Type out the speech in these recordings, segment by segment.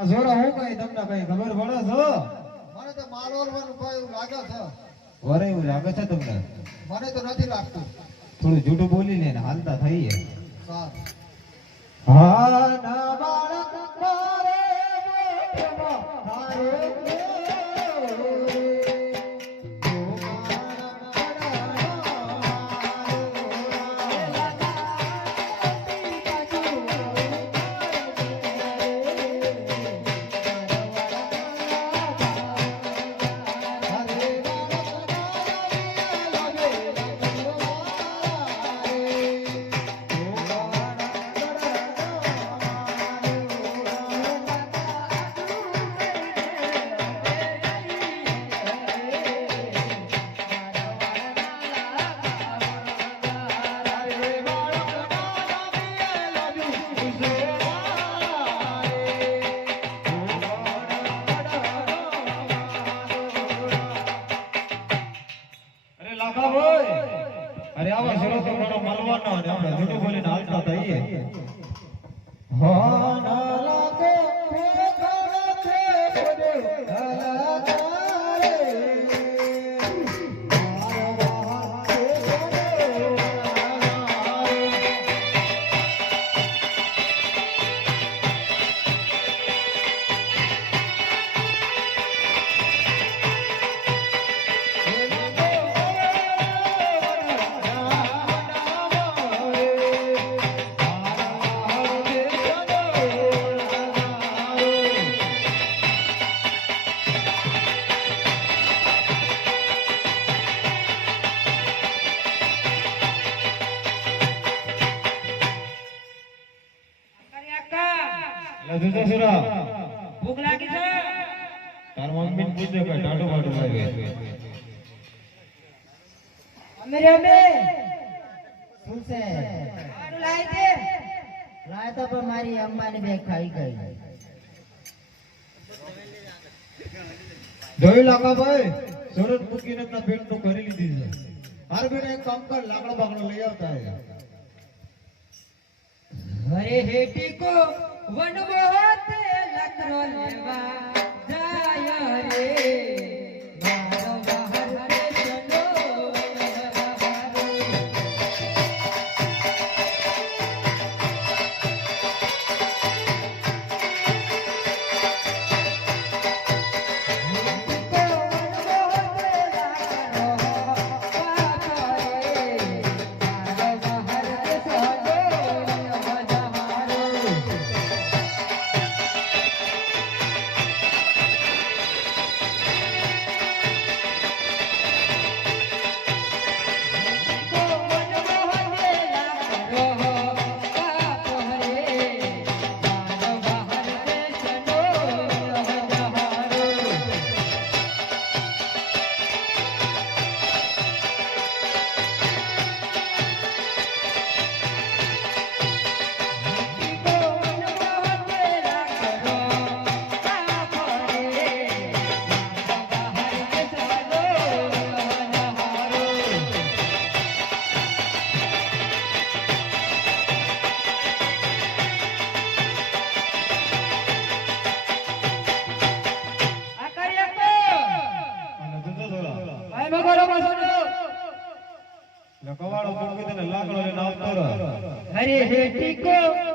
આ હું કઈ તમને કઈ ખબર પડે છો? મને તો માલવવાનું એવું લાગે છે. વરે એવું લાગે છે તમને? મને તો નથી લાગતું. થોડું જૂઠું બોલી ને હાલતા થઈએ. હા ના ટાટુ બાટુ લાગે અમે રે અમે શું છે? આનું લાઈ દે લાય તો પણ મારી અંબાની બે ખાઈ ગઈ. જોઈ લાકા ભાઈ સુરત મૂકીને તાર બેન તો કરી લીધી છે. માર બેન એક કામ કર લાકડો બાકડો લઈ આવતા હે અરે હેટી કો વનમોહતે લકરો લેવા. જાય રે લાકડો રહે. હરે હે કો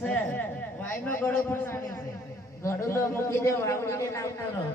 છે. વાઈનો ગળો તો મૂકી દે વાવડીને લાવતા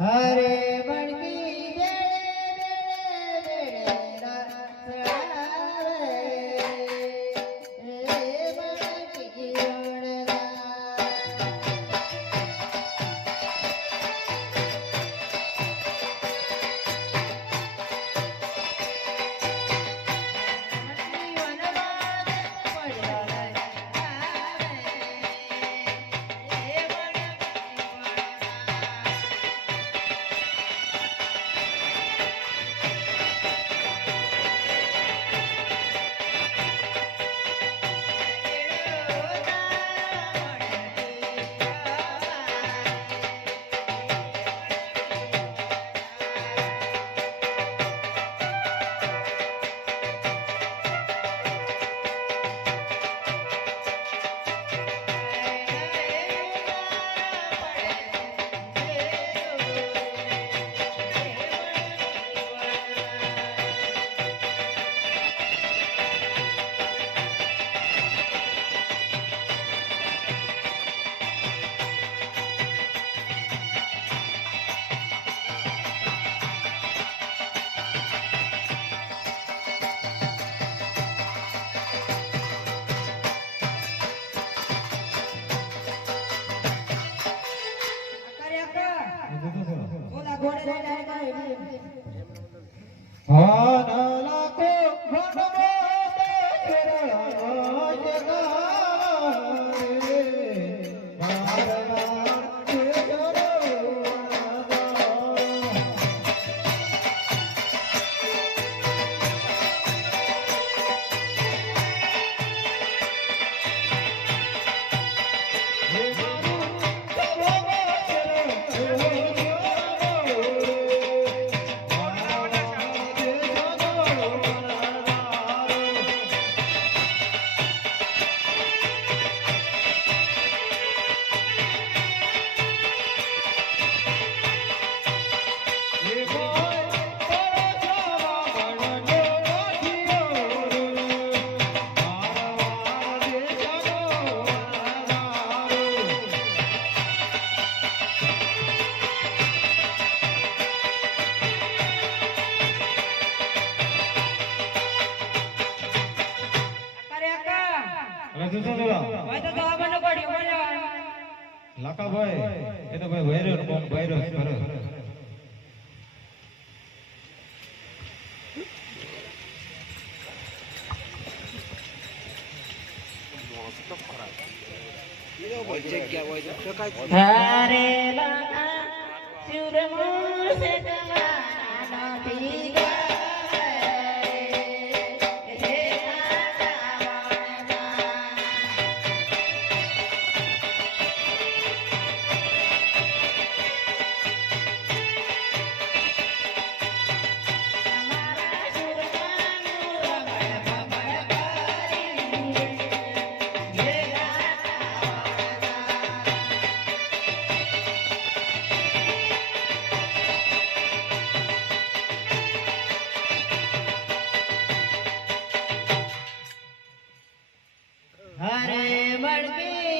હરે করে હરે રાધા ચુરમો હરે મળવી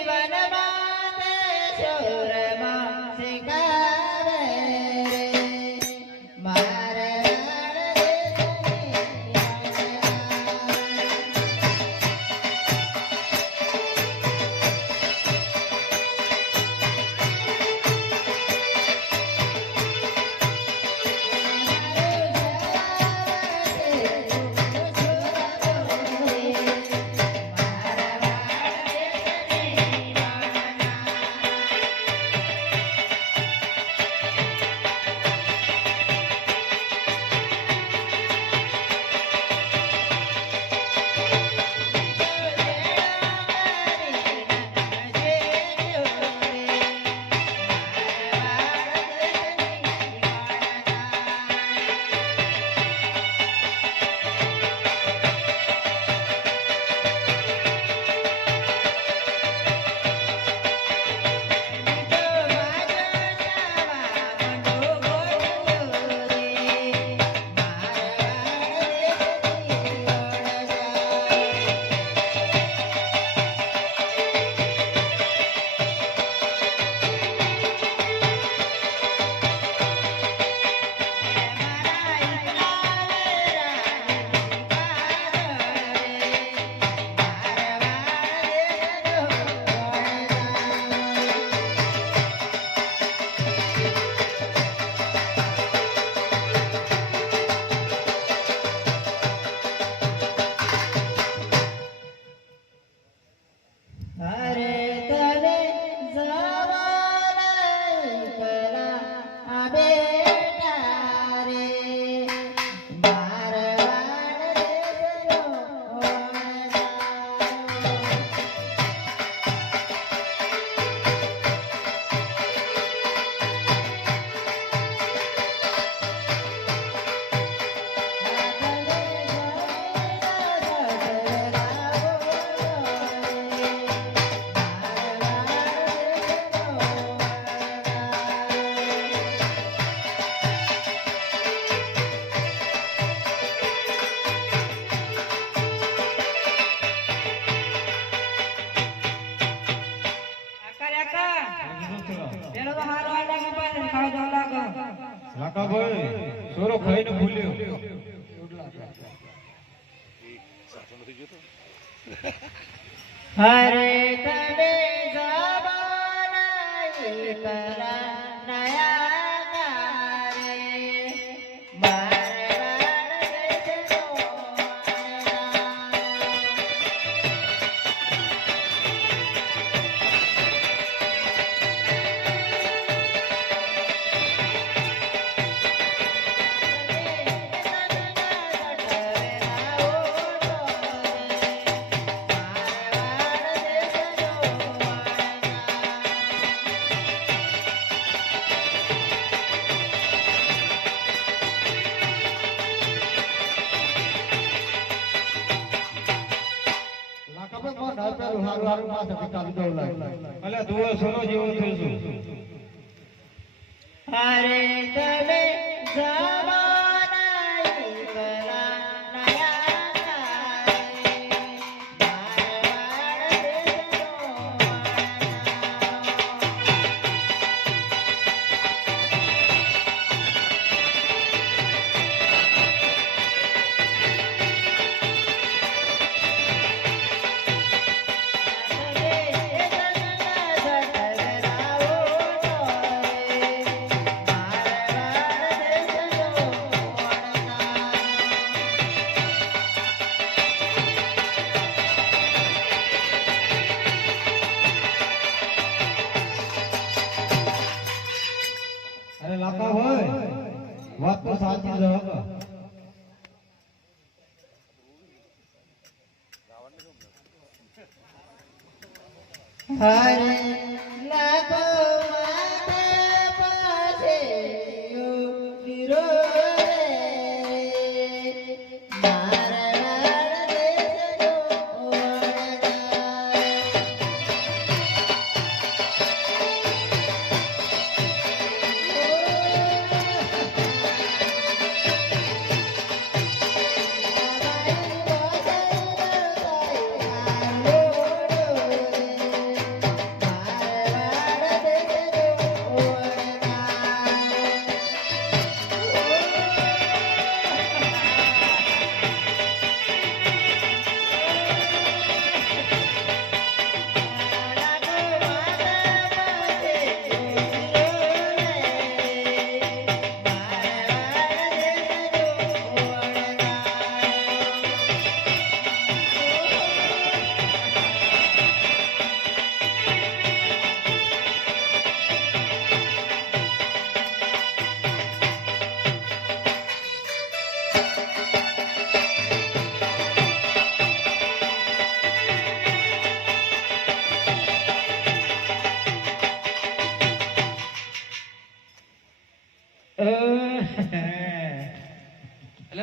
ભાઈ છોરો ખાઈને ભૂલ્યો. હરે તમે જબાન પાસે વિકાસ દોલા એટલે છું? અરે તમે જા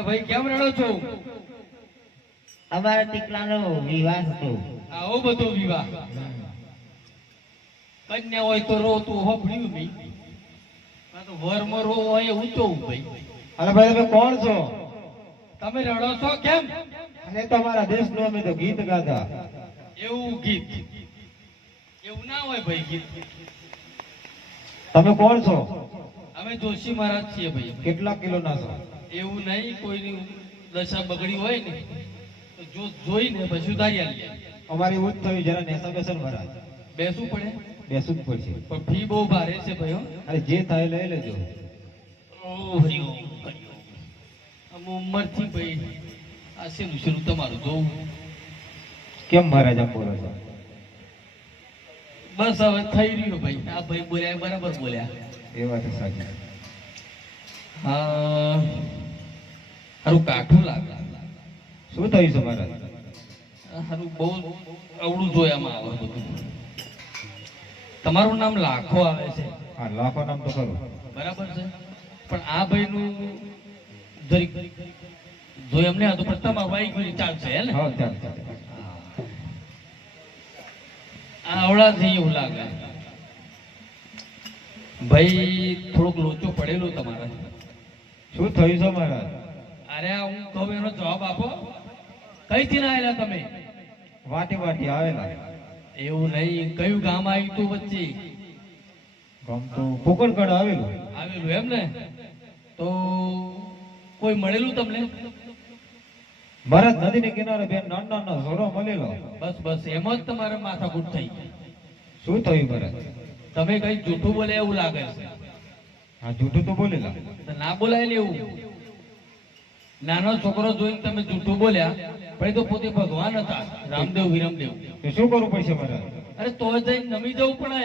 ભાઈ કેમ રડો છો? અમારા દીકરાનો વિવાહ હતો. આવો બધો વિવાહ. કન્યા હોય તો રોતું હોભળ્યું નહીં. આ તો વરમાં રો હોય એવું તો ભાઈ. અરે ભાઈ તમે કોણ છો? તમે રડો છો કેમ? અને તમારા દેશનું અમે તો ગીત ગાતા. એવું ગીત. એવું ના હોય ભાઈ ગીત. તમે કોણ છો? અમે જોશી મહારાજ છીએ ભાઈ. કેટલા કિલો ના છો? એવું નહીં કોઈની દશા બગડી હોય ને તો જો જોઈને પછી ઉધારી અમારે એવું જ થયું જરા નેસા બેસન ભરા બેસવું પડે? બેસવું જ પડશે. પણ ફી બહુ ભારે છે ભાઈ. અરે જે થાય લઈ લેજો. ઓ હરિઓમ. આમ ઉંમરથી ભાઈ આ શેનું શેનું તમારું જોવું. કેમ મહારાજ આમ બોલો છો? બસ હવે થઈ રહ્યું ભાઈ. આ ભાઈ બોલ્યા બરાબર બોલ્યા. એ વાત સાચી. હા. હારું કાઠું લાગે. શું થયું છે મારા? હારું બહુ અવળું જોયામાં આવે બધું. તમારું નામ લાખો આવે છે. હા લાખો નામ તો ખરું. બરાબર છે. પણ આ ભાઈનું જરીક જો એમને હતું પણ તમારું વાઈ ગયું ચાલશે હે ને? હા ચાલશે ચાલ આ અવળાથી એવું લાગે. ભાઈ થોડોક લોચો પડેલો તમારા. શું થયું છે મહારાજ અરે હું કહું એનો જવાબ આપો. કઈથી ના આવેલા તમે? વાટી વાટી આવેલા. એવું નહીં કયું ગામ આવ્યું તું વચ્ચે? ગામ તો પોકળગઢ આવેલું. આવેલું એમ ને? તો કોઈ મળેલું તમને? મહારાજ નદીને કિનારે બે નાના નાના ઝોરો મળેલો. બસ બસ એમ જ તમારે માથાકૂટ થઈ. શું થયું મહારાજ તમે કઈ જૂઠું બોલે એવું લાગે છે? હા જૂઠું તો બોલેલા. ના બોલાય ને એવું? નાનો છોકરો જોઈને તમે જૂઠું બોલ્યા પણ તો પોતે ભગવાન હતા રામદેવ વિરમદેવ. તો શું કરવું પડશે મહારાજ અરે તો જઈને નમી જવું પડે.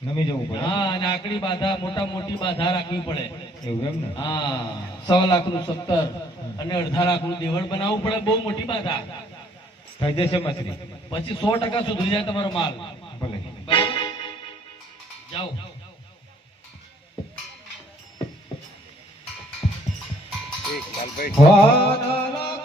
નમી જવું પડે? હા અને આકડી બાધા મોટા મોટી બાધા રાખવી પડે. એવું એમ ને? હા સવા લાખનું સત્તર અને અડધા લાખનું દેવળ બનાવવું પડે બહુ મોટી બાધા. થઈ જશે મછલી. પછી સો ટકા સુધરી જાય તમારો માલ. ભલે? જાઓ. લાલભાઈ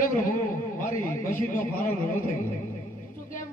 અરે પ્રભુ મારી ફાળો ન થઈ ગયો. તું કેમ